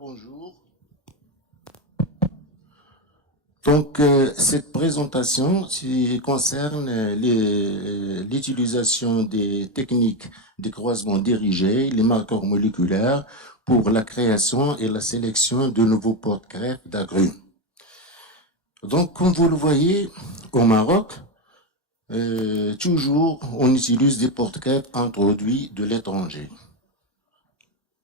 Bonjour. Cette présentation concerne l'utilisation des techniques de croisement dirigé, les marqueurs moléculaires pour la création et la sélection de nouveaux porte-greffes d'agrumes. Donc, comme vous le voyez, au Maroc, toujours on utilise des porte-greffes introduits de l'étranger.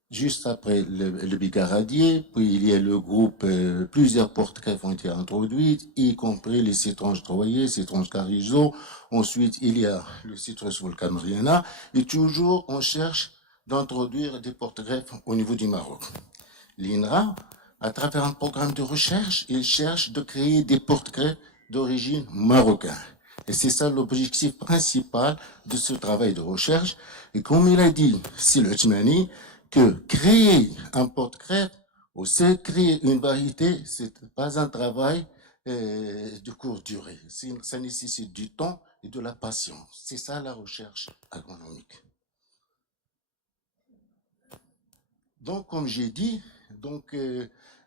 Juste après le bigaradier, puis il y a le groupe, plusieurs porte-greffes ont été introduites, y compris les citronges troyés, citronges carizo. Ensuite, il y a le citrus volcamriana. Et toujours, on cherche d'introduire des porte-greffes au niveau du Maroc. L'INRA, à travers un programme de recherche, il cherche de créer des porte-greffes d'origine marocaine. Et c'est ça l'objectif principal de ce travail de recherche. Et comme il a dit, Sil Othmani, que créer un porte-greffe ou se créer une variété, c'est pas un travail de courte durée. Ça nécessite du temps et de la patience. C'est ça la recherche agronomique. Donc, comme j'ai dit,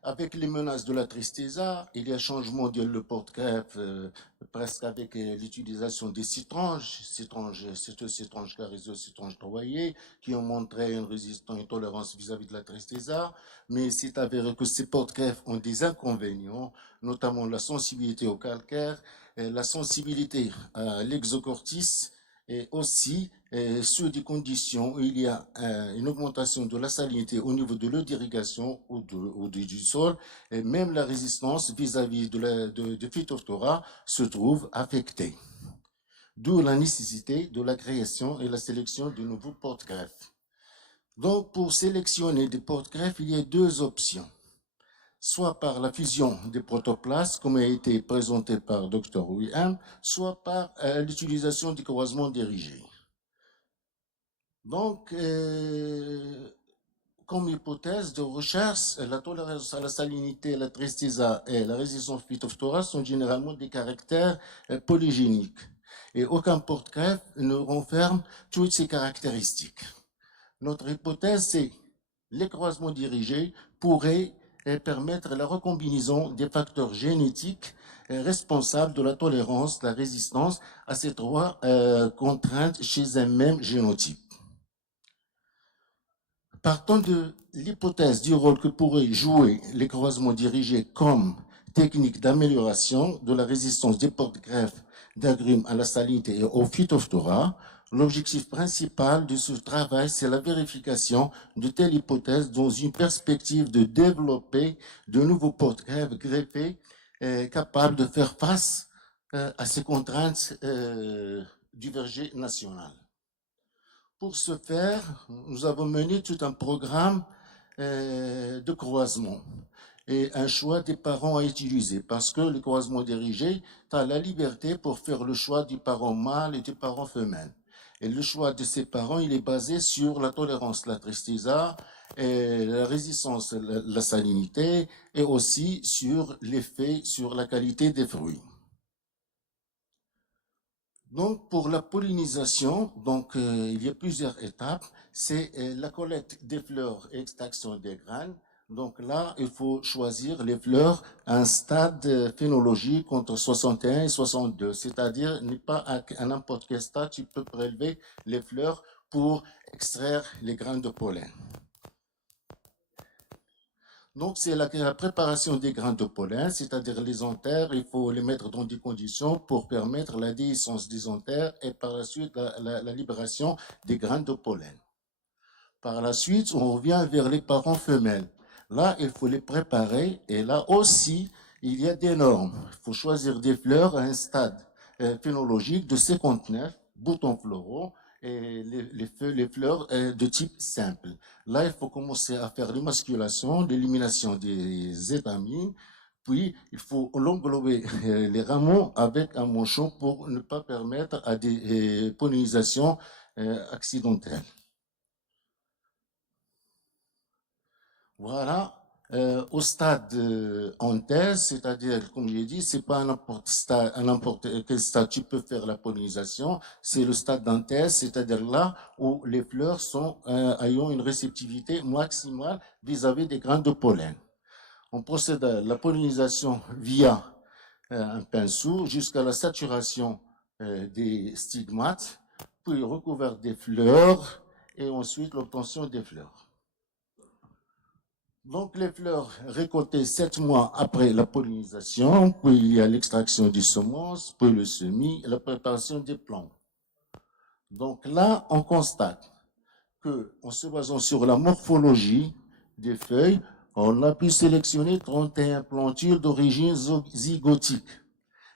avec les menaces de la tristeza, il y a changement de le porte-greffe presque avec l'utilisation des citronges carizo, citronges troyés, qui ont montré une résistance, une tolérance vis-à-vis de la tristeza, mais c'est avéré que ces porte-greffes ont des inconvénients, notamment la sensibilité au calcaire, la sensibilité à l'exocortis, et aussi sous des conditions où il y a une augmentation de la salinité au niveau de l'eau d'irrigation ou du sol, et même la résistance vis-à-vis de Phytophthora se trouve affectée. D'où la nécessité de la création et la sélection de nouveaux porte-greffes. Donc, pour sélectionner des porte-greffes, il y a deux options. Soit par la fusion des protoplastes, comme a été présenté par Dr. William, soit par l'utilisation du croisement dirigé. Donc, comme hypothèse de recherche, la tolérance à la salinité, la tristeza et la résistance Phytophthora sont généralement des caractères polygéniques. Et aucun porte-greffe ne renferme toutes ces caractéristiques. Notre hypothèse, c'est les croisements dirigés pourraient permettre la recombinaison des facteurs génétiques responsables de la tolérance, de la résistance à ces trois contraintes chez un même génotype. Partant de l'hypothèse du rôle que pourraient jouer les croisements dirigés comme technique d'amélioration de la résistance des porte-greffes d'agrumes à la salinité et au Phytophthora, l'objectif principal de ce travail, c'est la vérification de telle hypothèse dans une perspective de développer de nouveaux porte-greffes greffés capables de faire face à ces contraintes du verger national. Pour ce faire, nous avons mené tout un programme de croisement et un choix des parents à utiliser parce que le croisement dirigé, tu as la liberté pour faire le choix du parent mâle et du parent femelle. Et le choix de ces parents, il est basé sur la tolérance à la tristeza, et la résistance à la salinité et aussi sur l'effet sur la qualité des fruits. Donc, pour la pollinisation, il y a plusieurs étapes. C'est la collecte des fleurs et extraction des graines. Donc là, il faut choisir les fleurs à un stade phénologique entre 61 et 62. C'est-à-dire, n'est pas à n'importe quel stade, tu peux prélever les fleurs pour extraire les graines de pollen. Donc, c'est la préparation des grains de pollen, c'est-à-dire les anthères, il faut les mettre dans des conditions pour permettre la déhiscence des anthères et par la suite la libération des grains de pollen. Par la suite, on revient vers les parents femelles. Là, il faut les préparer et là aussi, il y a des normes. Il faut choisir des fleurs à un stade phénologique de 59 boutons floraux et les fleurs de type simple. Là, il faut commencer à faire l'émasculation, l'élimination des étamines, puis il faut l'englober les rameaux avec un manchon pour ne pas permettre à des pollinisations accidentelles. Voilà Au stade en thèse, c'est-à-dire, comme j'ai dit, c'est pas à n'importe quel stade tu peux faire la pollinisation, c'est le stade en thèse, c'est-à-dire là où les fleurs ayant une réceptivité maximale vis-à-vis des grains de pollen. On procède à la pollinisation via un pinceau jusqu'à la saturation des stigmates, puis recouvert des fleurs et ensuite l'obtention des fleurs. Donc, les fleurs récoltées 7 mois après la pollinisation, puis il y a l'extraction des semences, puis le semis et la préparation des plants. Donc là, on constate que, en se basant sur la morphologie des feuilles, on a pu sélectionner 31 plantules d'origine zygotique.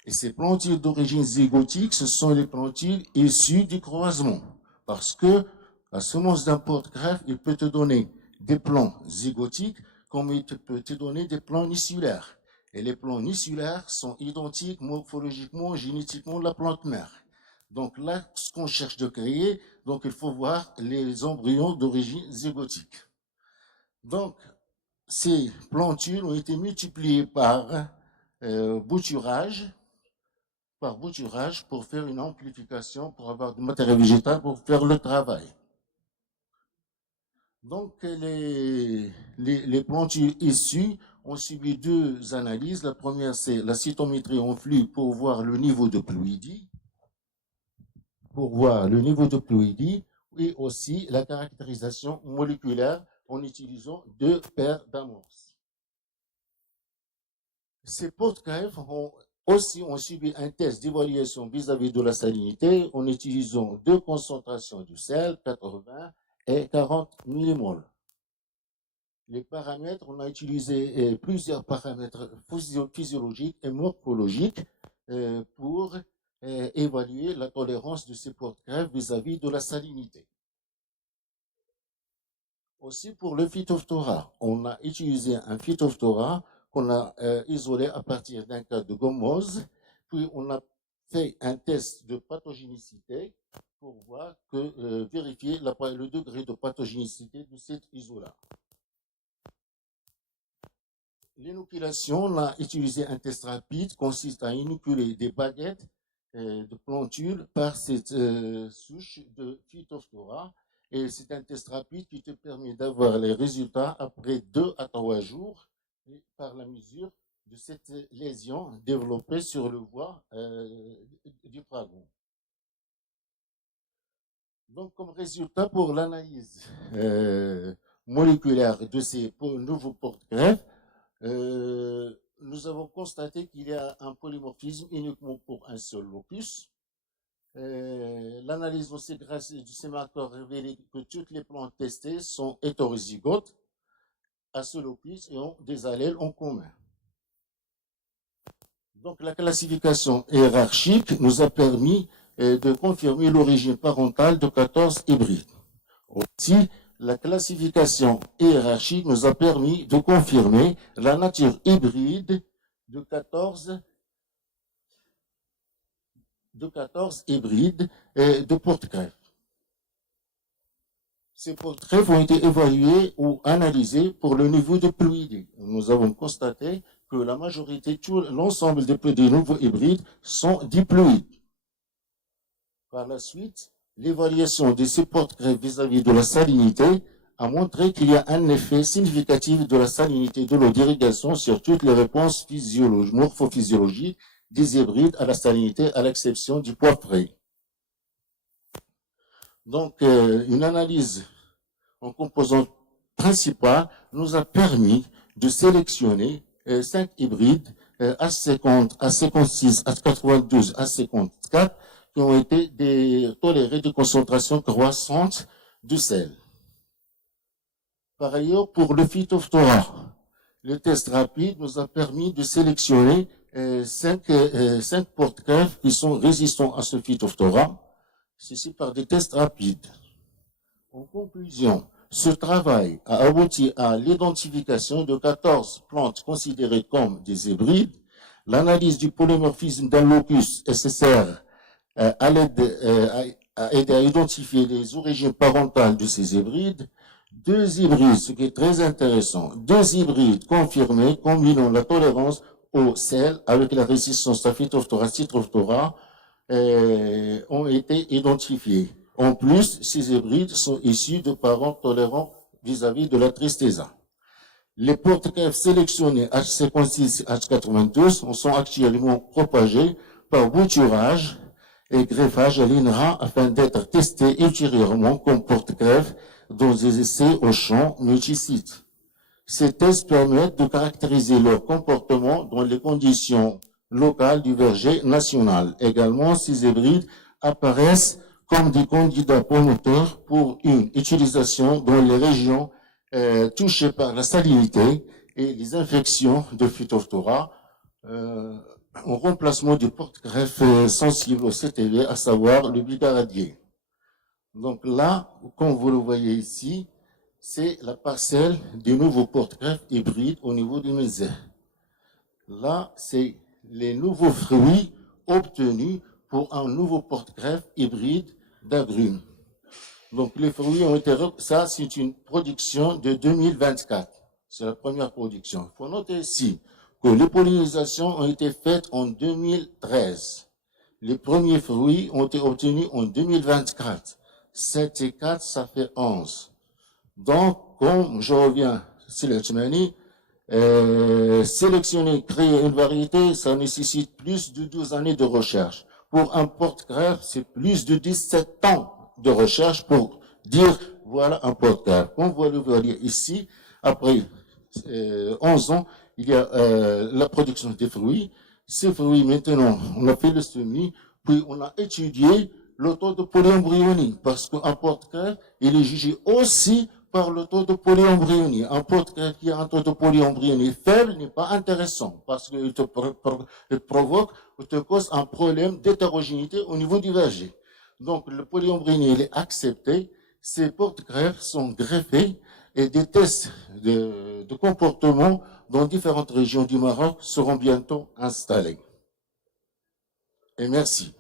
Et ces plantules d'origine zygotique, ce sont les plantules issues du croisement. Parce que la semence d'un porte-greffe, il peut te donner des plants zygotiques, comme il peut te donner des plants niculaires. Et les plants niculaires sont identiques morphologiquement, génétiquement de la plante mère. Donc là, ce qu'on cherche de créer, donc il faut voir les embryons d'origine zygotique. Donc, ces plantules ont été multipliées par bouturage pour faire une amplification, pour avoir du matériel végétal pour faire le travail. Donc, les plantules issues ont subi 2 analyses. La première, c'est la cytométrie en flux pour voir le niveau de fluidité, et aussi la caractérisation moléculaire en utilisant 2 paires d'amorces. Ces porte-greffes ont subi un test d'évaluation vis-à-vis de la salinité en utilisant 2 concentrations de sel, 80 et 40 millimoles. Les paramètres, on a utilisé plusieurs paramètres physiologiques et morphologiques pour évaluer la tolérance de ces porte-greffes vis-à-vis de la salinité. Aussi pour le Phytophthora, on a utilisé un Phytophthora qu'on a isolé à partir d'un cas de gommose, puis on a fait un test de pathogénicité pour voir vérifier le degré de pathogénicité de cet isolat. L'inoculation, on a utilisé un test rapide, consiste à inoculer des baguettes de plantules par cette souche de Phytophthora. Et c'est un test rapide qui te permet d'avoir les résultats après 2 à 3 jours par la mesure de cette lésion développée sur le voie du dragon. Donc, comme résultat pour l'analyse moléculaire de ces nouveaux porte-greffes, nous avons constaté qu'il y a un polymorphisme uniquement pour un seul locus. L'analyse de ces marqueurs révèle que toutes les plantes testées sont hétérozygotes à ce locus et ont des allèles en commun. Donc la classification hiérarchique nous a permis de confirmer l'origine parentale de 14 hybrides. Aussi, la classification hiérarchique nous a permis de confirmer la nature hybride de 14 hybrides de porte-greffes. Ces porte-greffes ont été évalués ou analysés pour le niveau de fluidité. Nous avons constaté que la majorité, l'ensemble des nouveaux hybrides sont diploïdes. Par la suite, l'évaluation de ces porte-greffes vis-à-vis de la salinité a montré qu'il y a un effet significatif de la salinité de l'eau d'irrigation sur toutes les réponses morphophysiologiques des hybrides à la salinité, à l'exception du poivré. Donc, une analyse en composante principale nous a permis de sélectionner 5 hybrides A50, A56, A92, A54 qui ont été tolérés de concentration croissante de sel. Par ailleurs, pour le Phytophthora, le test rapide nous a permis de sélectionner 5 porte-greffes qui sont résistants à ce Phytophthora, ceci par des tests rapides. En conclusion, ce travail a abouti à l'identification de 14 plantes considérées comme des hybrides, l'analyse du polymorphisme d'un locus SSR a aidé à identifier les origines parentales de ces hybrides, 2 hybrides, ce qui est très intéressant, 2 hybrides confirmés combinant la tolérance au sel avec la résistance à Phytophthora citrophthora ont été identifiés. En plus, ces hybrides sont issus de parents tolérants vis-à-vis de la tristeza. Les porte-greffes sélectionnés H56 et H92 sont actuellement propagés par bouturage et greffage à l'INRA afin d'être testés ultérieurement comme porte-greffes dans des essais au champ multisites. Ces tests permettent de caractériser leur comportement dans les conditions locales du verger national. Également, ces hybrides apparaissent comme des candidats promoteurs pour une utilisation dans les régions touchées par la salinité et les infections de Phytophthora en remplacement du porte-greffe sensible au CTV, à savoir le bigaradier. Donc là, comme vous le voyez ici, c'est la parcelle des nouveaux porte-greffes hybrides au niveau du musée. Là, c'est les nouveaux fruits obtenus pour un nouveau porte-greffe hybride d'agrumes. Donc les fruits ont été... Ça, c'est une production de 2024. C'est la première production. Il faut noter ici que les pollinisations ont été faites en 2013. Les premiers fruits ont été obtenus en 2024. 7 et 4, ça fait 11. Donc, comme je reviens sur le Tchmani, sélectionner, créer une variété, ça nécessite plus de 12 années de recherche. Pour un porte-greffe, c'est plus de 17 ans de recherche pour dire, voilà un porte-greffe. Comme vous le voyez ici, après 11 ans, il y a la production des fruits. Ces fruits, maintenant, on a fait le semis, puis on a étudié le taux de polyembryonie, parce qu'un porte-greffe, il est jugé aussi par le taux de polyembryonie. Un porte-greffe qui a un taux de polyembryonie faible n'est pas intéressant, parce qu'il te provoque, ou te cause un problème d'hétérogénéité au niveau du verger. Donc, le polyembryonie, il est accepté, ces porte-greffes sont greffés, et des tests de comportement dans différentes régions du Maroc seront bientôt installés. Et merci.